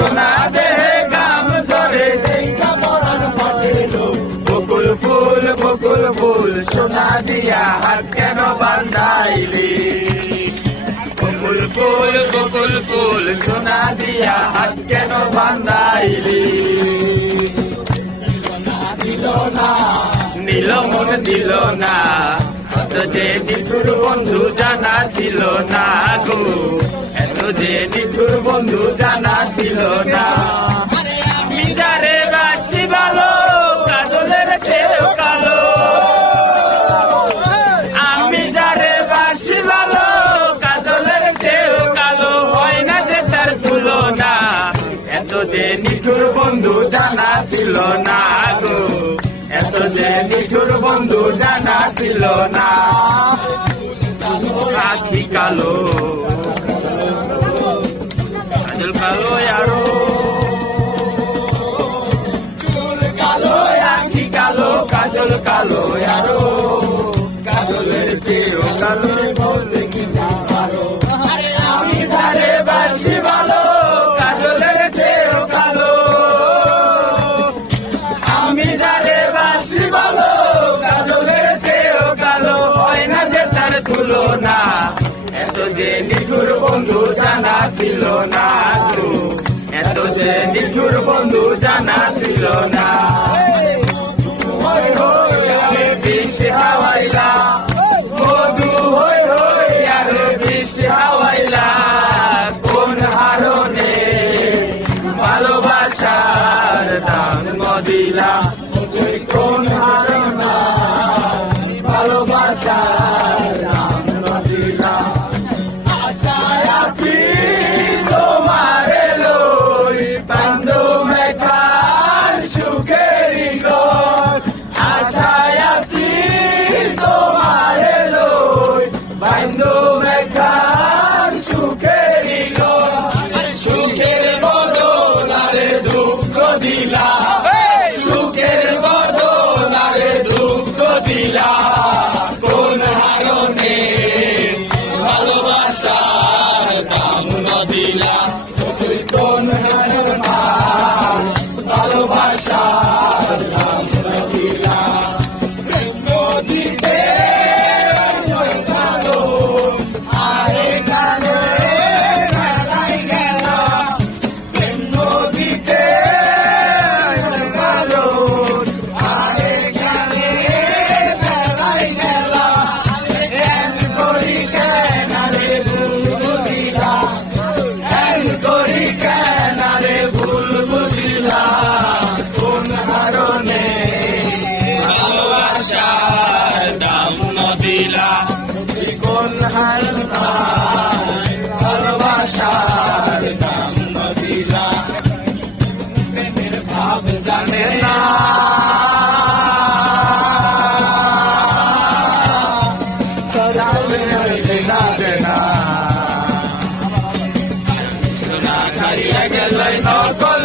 সোনা দেহে গাম ধরে বকুল ফুল বকুল ফুল সোনা দিয়া হাত কেন বান্ধাইলি? বকুল ফুল বকুল ফুল সোনা দিয়া হাত কেন বান্ধাইলি? দিল না নিল মন দিল না এত যে নিঠুর বন্ধু জানা ছিল না গো। এত যে নিঠুর বন্ধু জানা ছিল না। আমি যারে বাসি ভালো কাজলের চেয়েও কালো। আমি যারে বাসি ভালো কাজলের চেয়েও কালো। হয় না যে তার তুলনা এত যে নিঠুর বন্ধু জানা ছিল না গো। যে নিঠুর বন্ধু জানা ছিল না। কালো। কাজল কালো আরও। কালো কাজল কালো আরও। নিঠুর বন্ধু জানা ছিল না এত যে নিঠুর বন্ধু জানা ছিল না। বিষ হাওয়াইলা। মধু হই হই, আরে বিষ হাওয়াইলা। কোন হারনে ভালোবাসার দাম মদিলা? কোন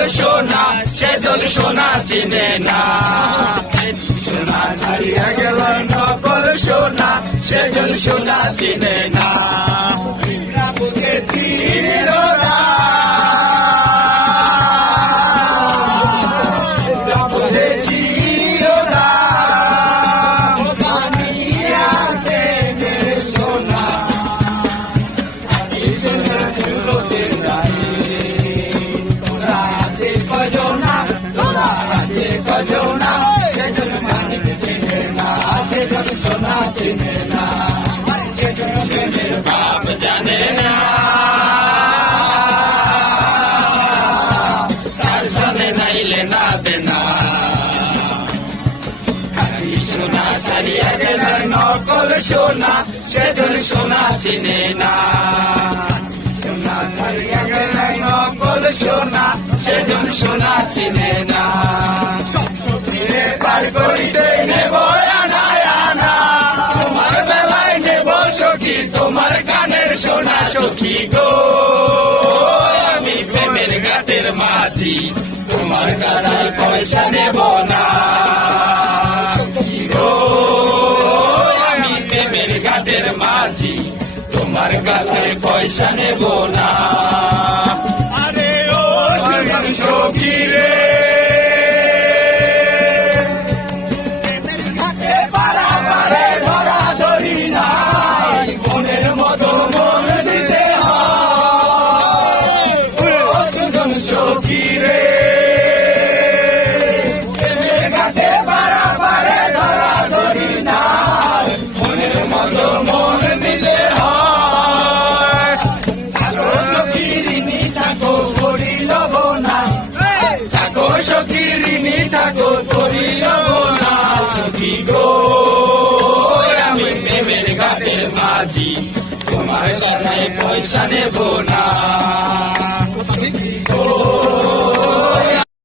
সোনা সেজন সোনা চিনে না। সোনা ছাড়িয়া গেল নকল সোনা সেজন সোনা চিনে না। সোনা ছাড়িয়া গেল নকল সোনা, সেজন সোনা চিনে না। সোনা ছাড়িয়া গেল নকল সোনা, সেজন সোনা চিনে না। পার করিতে নেব তোমার বেলায় নেব সখী, তোমার কানের সোনা সখী গো। আমি প্রেমের ঘাটের মাঝি, তোমার কাছে পয়সা নেব না। ঘাটের মাঝি তোমার কাছে পয়সা নেব না। আরে ও সখী রে। মাঝি তোমার সাথে পয়সা নেব না।